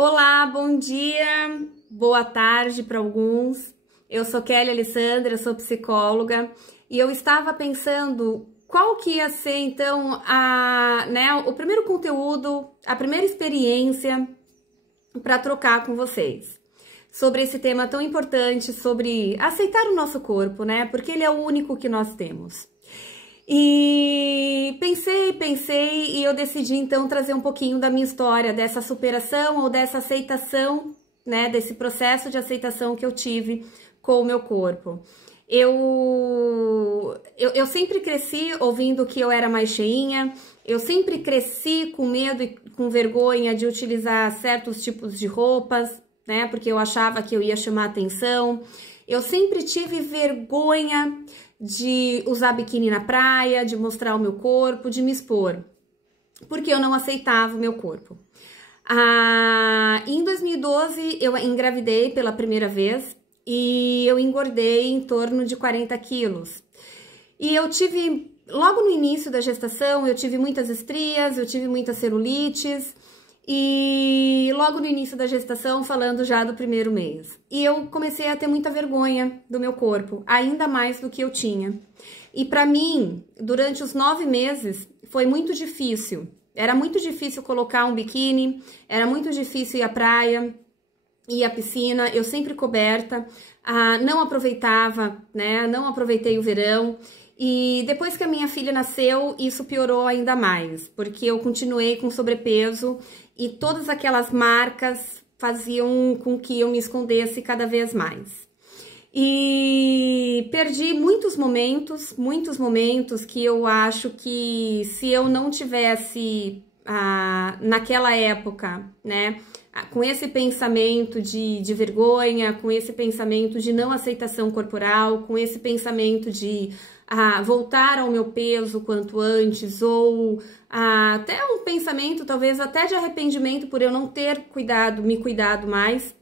Olá, bom dia, boa tarde para alguns. Eu sou Kelly Alessandra, eu sou psicóloga e eu estava pensando qual que ia ser então o primeiro conteúdo, a primeira experiência para trocar com vocês sobre esse tema tão importante, sobre aceitar o nosso corpo, né? Porque ele é o único que nós temos. E pensei e eu decidi então trazer um pouquinho da minha história, dessa superação ou dessa aceitação, né, desse processo de aceitação que eu tive com o meu corpo. Eu sempre cresci ouvindo que eu era mais cheinha, eu sempre cresci com medo e com vergonha de utilizar certos tipos de roupas, né, porque eu achava que eu ia chamar atenção. Eu sempre tive vergonha de usar biquíni na praia, de mostrar o meu corpo, de me expor, porque eu não aceitava o meu corpo. Em 2012 eu engravidei pela primeira vez e eu engordei em torno de 40 quilos. E eu tive, logo no início da gestação, eu tive muitas estrias, eu tive muitas celulites. E logo no início da gestação, falando já do primeiro mês. E eu comecei a ter muita vergonha do meu corpo, ainda mais do que eu tinha. E para mim, durante os 9 meses, foi muito difícil. Era muito difícil colocar um biquíni, era muito difícil ir à praia, ir à piscina, eu sempre coberta, não aproveitava, né? Não aproveitei o verão. E depois que a minha filha nasceu, isso piorou ainda mais, porque eu continuei com sobrepeso e todas aquelas marcas faziam com que eu me escondesse cada vez mais. E perdi muitos momentos que eu acho que se eu não tivesse naquela época, né, com esse pensamento de vergonha, com esse pensamento de não aceitação corporal, com esse pensamento de voltar ao meu peso quanto antes, ou até um pensamento talvez até de arrependimento por eu não ter me cuidado mais,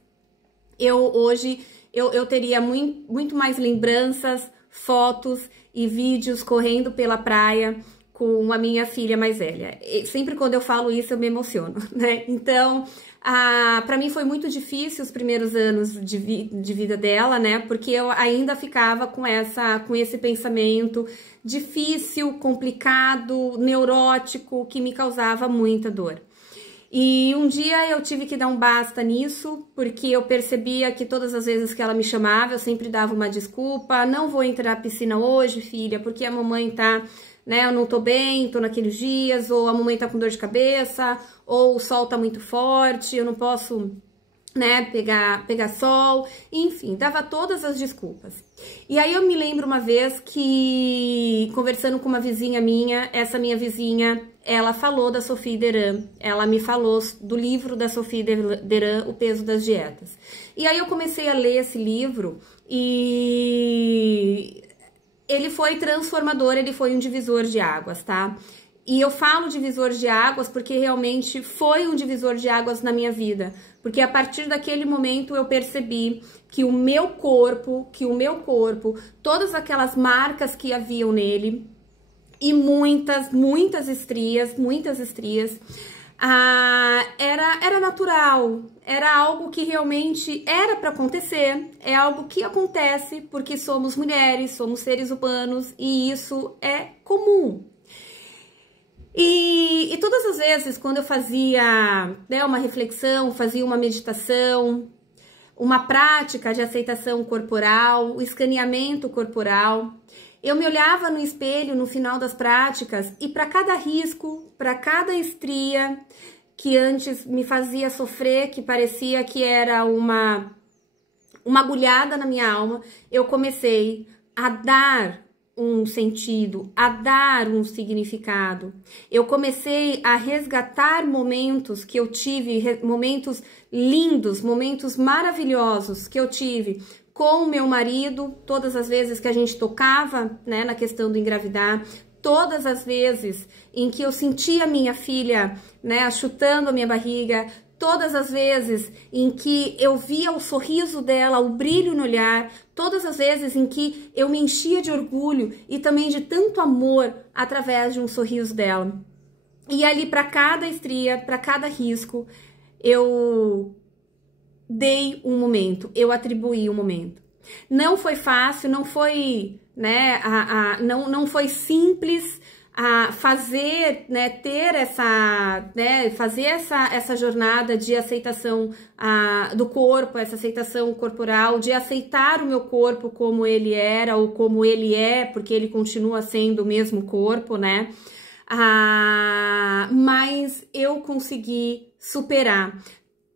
hoje eu teria muito mais lembranças, fotos e vídeos correndo pela praia com a minha filha mais velha. E sempre quando eu falo isso eu me emociono, né? Então, para mim foi muito difícil os primeiros anos de vida dela, né? Porque eu ainda ficava com esse pensamento difícil, complicado, neurótico, que me causava muita dor. E um dia eu tive que dar um basta nisso, porque eu percebia que todas as vezes que ela me chamava, eu sempre dava uma desculpa: não vou entrar na piscina hoje, filha, porque a mamãe tá, né, eu não tô bem, tô naqueles dias, ou a mamãe tá com dor de cabeça, ou o sol tá muito forte, eu não posso, né, pegar sol, enfim, dava todas as desculpas. E aí eu me lembro uma vez que, conversando com uma vizinha minha, essa minha vizinha, ela falou da Sophie Deran, ela me falou do livro da Sophie Deran, O Peso das Dietas. E aí eu comecei a ler esse livro e ele foi transformador, ele foi um divisor de águas, tá? E eu falo divisor de águas porque realmente foi um divisor de águas na minha vida. Porque a partir daquele momento eu percebi que o meu corpo, todas aquelas marcas que haviam nele, e muitas estrias, era natural, era algo que realmente era para acontecer, é algo que acontece porque somos mulheres, somos seres humanos e isso é comum. E todas as vezes quando eu fazia, né, uma reflexão, fazia uma meditação, uma prática de aceitação corporal, o escaneamento corporal, eu me olhava no espelho no final das práticas e para cada risco, para cada estria que antes me fazia sofrer, que parecia que era uma agulhada na minha alma, eu comecei a dar um sentido, a dar um significado. Eu comecei a resgatar momentos que eu tive, momentos lindos, momentos maravilhosos que eu tive com o meu marido, todas as vezes que a gente tocava, né, na questão do engravidar, todas as vezes em que eu sentia minha filha, né, chutando a minha barriga, todas as vezes em que eu via o sorriso dela, o brilho no olhar, todas as vezes em que eu me enchia de orgulho e também de tanto amor através de um sorriso dela. E ali para cada estria, para cada risco, eu dei um momento, eu atribuí um momento. Não foi fácil, não foi, né, não foi simples a fazer, né, ter essa, né, fazer essa jornada de aceitação do corpo, essa aceitação corporal, de aceitar o meu corpo como ele era ou como ele é, porque ele continua sendo o mesmo corpo, né? Mas eu consegui superar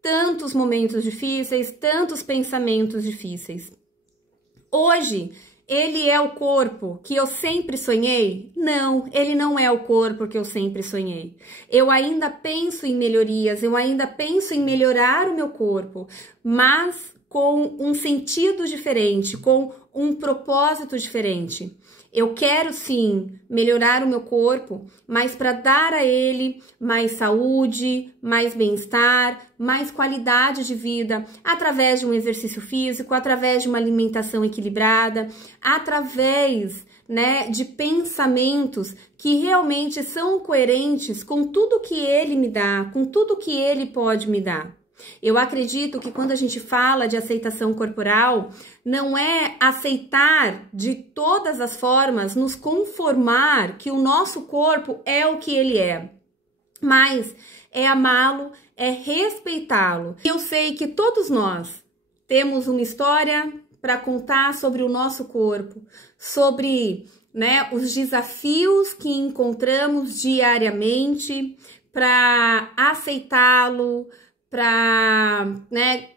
tantos momentos difíceis, tantos pensamentos difíceis. Hoje, ele é o corpo que eu sempre sonhei? Não, ele não é o corpo que eu sempre sonhei. Eu ainda penso em melhorias, eu ainda penso em melhorar o meu corpo, mas com um sentido diferente, com um propósito diferente. Eu quero sim melhorar o meu corpo, mas para dar a ele mais saúde, mais bem-estar, mais qualidade de vida, através de um exercício físico, através de uma alimentação equilibrada, através, né, de pensamentos que realmente são coerentes com tudo que ele me dá, com tudo que ele pode me dar. Eu acredito que quando a gente fala de aceitação corporal, não é aceitar de todas as formas, nos conformar que o nosso corpo é o que ele é, mas é amá-lo, é respeitá-lo. Eu sei que todos nós temos uma história para contar sobre o nosso corpo, sobre, né, os desafios que encontramos diariamente para aceitá-lo, para, né,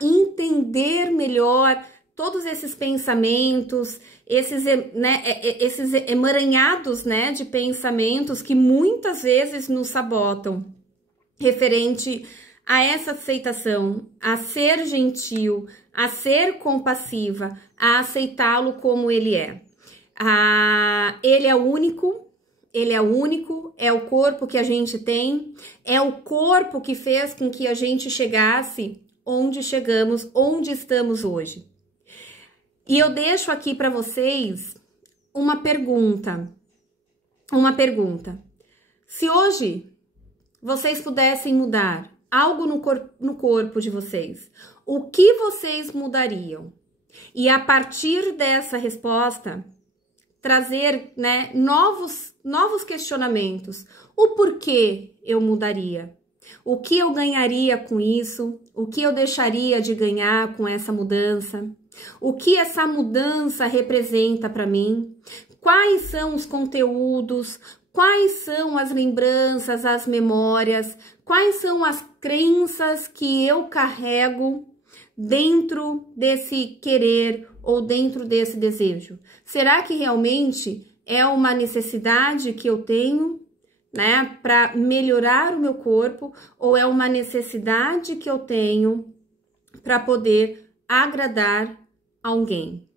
entender melhor todos esses pensamentos, esses emaranhados, né, de pensamentos que muitas vezes nos sabotam, referente a essa aceitação, a ser gentil, a ser compassiva, a aceitá-lo como ele é. Ele é único. Ele é único, é o corpo que a gente tem, é o corpo que fez com que a gente chegasse onde chegamos, onde estamos hoje. E eu deixo aqui para vocês uma pergunta. Se hoje vocês pudessem mudar algo no corpo de vocês, o que vocês mudariam? E a partir dessa resposta, trazer, né, novos questionamentos. O porquê eu mudaria? O que eu ganharia com isso? O que eu deixaria de ganhar com essa mudança? O que essa mudança representa para mim? Quais são os conteúdos? Quais são as lembranças, as memórias? Quais são as crenças que eu carrego dentro desse querer ou dentro desse desejo? Será que realmente é uma necessidade que eu tenho, né, para melhorar o meu corpo, ou é uma necessidade que eu tenho para poder agradar alguém?